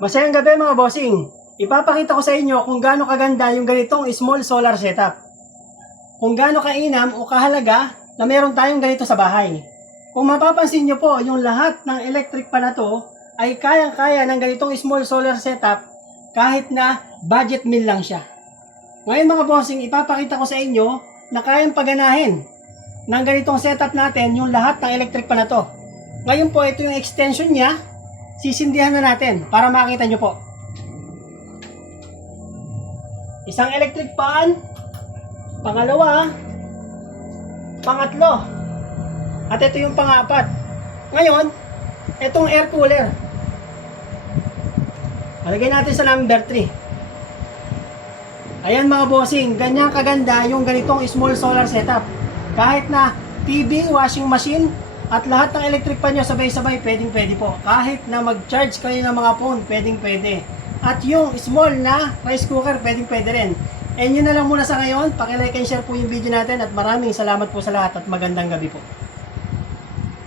Masayang gabi mga bossing. Ipapakita ko sa inyo kung gaano kaganda yung ganitong small solar setup. Kung gaano kainam o kahalaga na meron tayong ganito sa bahay. Kung mapapansin nyo po, yung lahat ng electric pa na to ay kayang-kaya ng ganitong small solar setup kahit na budget meal lang siya. Ngayon mga bossing, ipapakita ko sa inyo na kayang paganahin ng ganitong setup natin yung lahat ng electric pa na to. Ngayon po, ito yung extension niya. Sisindihan na natin para makita nyo po. Isang electric fan, pangalawa, pangatlo, at ito yung pang-apat. Ngayon, itong air cooler. Palagay natin sa number 3. Ayan mga bossing, ganyan kaganda yung ganitong small solar setup. Kahit na TV, washing machine, at lahat ng electric pan nyo sabay-sabay, pwedeng-pwede po. Kahit na mag-charge kayo ng mga phone, pwedeng-pwede. At yung small na rice cooker, pwedeng-pwede rin. And yun na lang muna sa ngayon. Paki-like and share po yung video natin at maraming salamat po sa lahat at magandang gabi po.